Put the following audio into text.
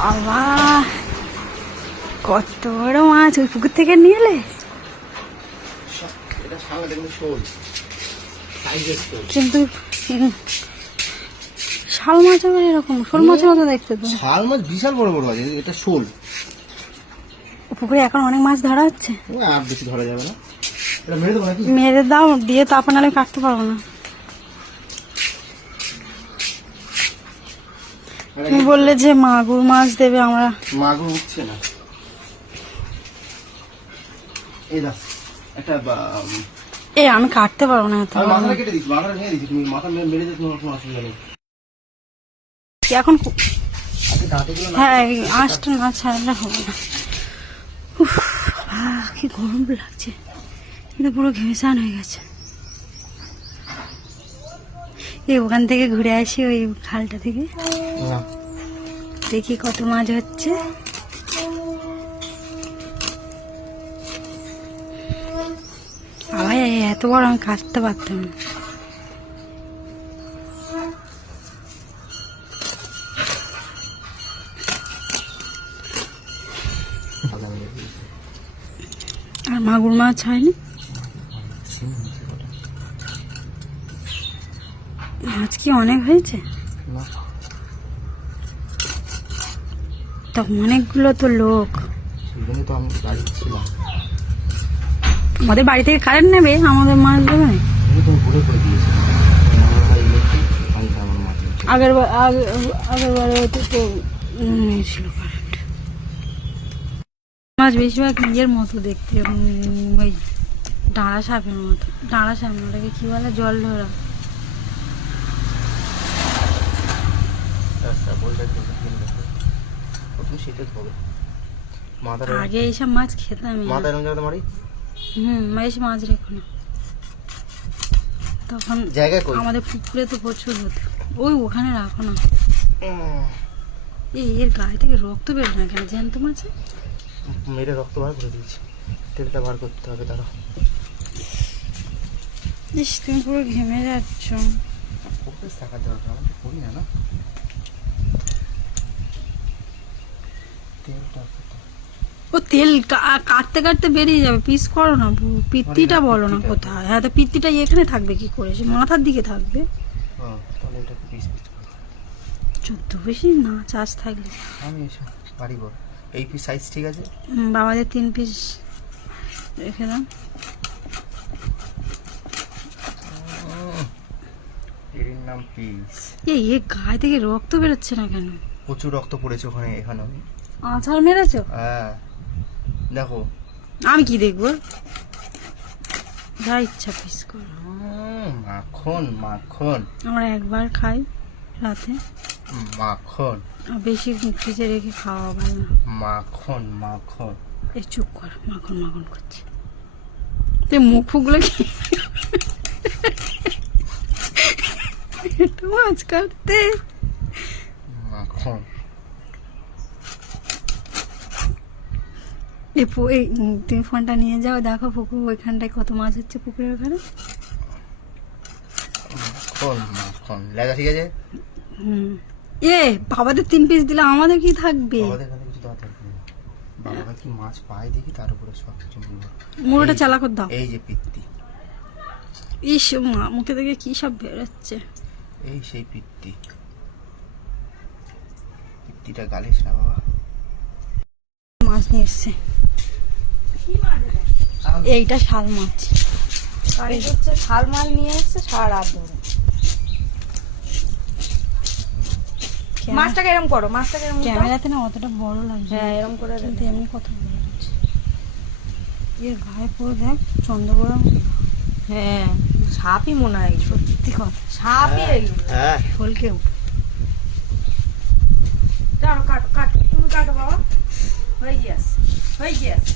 বাবা কত বড় মাছ ওই পুকুর থেকে নিয়ে এলে। কিন্তু শাল মাছ হবে এরকম, শোল মাছের মতো দেখতে তো। শাল মাছ বিশাল বড় বড় আছে, এটা শোল। পুকুরে এখন অনেক মাছ ধরা হচ্ছে। আর বেশি ধরা যাবে না, এটা মেরে দেবো নাকি? মেরে দাও, দিয়ে তো আপনার আমি কাটতে পারবো না। তুমি বললে যে মাগুর মাছ দেবে, আমরা মাগুর উঠছে না। এই না একটা এ আমি কাটতে পারবো না এত। মাথাটা কেটে দিচ্ছি, মাথাটা ভেঙে দিচ্ছি, তুমি মাথা মেরে দিতে তোমার কোনো অসুবিধা নেই এখন। দাঁতেগুলো হ্যাঁ আঁশটা না ছাড়লে হবে না। কি গরম লাগছে, কিন্তু পুরো ঘেমে হয়ে গেছে। এই ওখান থেকে ঘুরে আসি, ওই খালটা থেকে দেখি কত মাছ হচ্ছে। আবার এত বড় আমি কাটতে পারতাম না। আর মাগুর মাছ হয়নি, মাছ কি অনেক হয়েছে? তা অনেকগুলো তো লোক, আমাদের বাড়ি থেকে কারেন্ট নেবে, আমাদের মাছ দেবে। আগের বারে তো ছিল কারেন্ট। মাছ বেশিরভাগ ইয়ের মতো দেখতে, ওই ডাঁড়া সাপের মতো। ডাঁড়া সাপ ওটাকে কি বলে, জল ধরা। আগে এইসব মাছ খেতাম। বেশি মাছ রেখো না, তখন আমাদের পুকুরে তো প্রচুর হতো। ওই ওখানে রাখো না। এর গায়ে থেকে রক্ত বেরো না কেন জ্যান্ত মাছে? মেরে রক্ত বার করে দিয়েছি, তেলটা বার করতে হবে। তারা ইস তুমি পুরো ঘেমে যাচ্ছ। থাকার দরকার করি না, না তেলটা ও তেল কাটতে কাটতে বেরিয়ে যাবে, পিস করো না। পিত্তিটা বলো না কোথায়? হ্যাঁ, তো পিত্তিটা এখানে থাকবে কি করে? মাথার দিকে থাকবে। তাহলে এটা পিস পিস করে 14 বেশি না, চার্জ থাকলে আমি এসে পারিব। এই পিস সাইজ ঠিক আছে, বাবাদের 3 পিস রেখে দাও। এর নাম পিস। এই গায়ে থেকে রক্ত বেরোচ্ছে না কেন? প্রচুর রক্ত পড়েছে ওখানে, এখানে আছাড় মেরেছো? হ্যাঁ দেখো। আমি কি দেখবো? যা ইচ্ছা পিস করো। মাখন মাখন আমরা একবার খাই রাতে, মাখন। বেশি ফ্রিজে রেখে খাওয়া ভালো না। মাখন মাখন। এই চুপ কর, মাখন মাখন করছে। তুই মুখ ফুকগুলো কি মাছ কাটতে মাখন। তুমি ফোনটা নিয়ে যাও, দেখো পুকুর ওইখানটায় কত মাছ হচ্ছে, পুকুরের ওখানে। মাখন লাগা ঠিক আছে। বাবাদের 3 পিস দিলে আমাদের কি থাকবে? বাবা কি মাছ পায় দেখি, তার উপরে সবকিছু মুড়োটা চালা করে দাও। এই যে পিত্তি, ইস মুখে দেখে কি সব বেরোচ্ছে। এই সেই পিত্তি, পিত্তিটা গালিস না বাবা। মাছ নিয়ে এসছে, এইটা শাল মাছ। শাল মাছ নিয়ে এসছে সারা রাত ধরে। মাছটাকে এরকম করো, মাছটাকে এরকম ক্যামেরাতে না অতটা বড় লাগছে। হ্যাঁ এরকম করে, কিন্তু এমনি কত বড় লাগছে। এর গায়ে পুরো দেখ চন্দ্রবড়া। হ্যাঁ সাপই মনে হয়, সত্যি কথা সাপই। হ্যাঁ ফলকেও কাটো কাটো, তুমি কাটো বাবা। হয়ে গিয়েছে হয়ে গিয়েছে।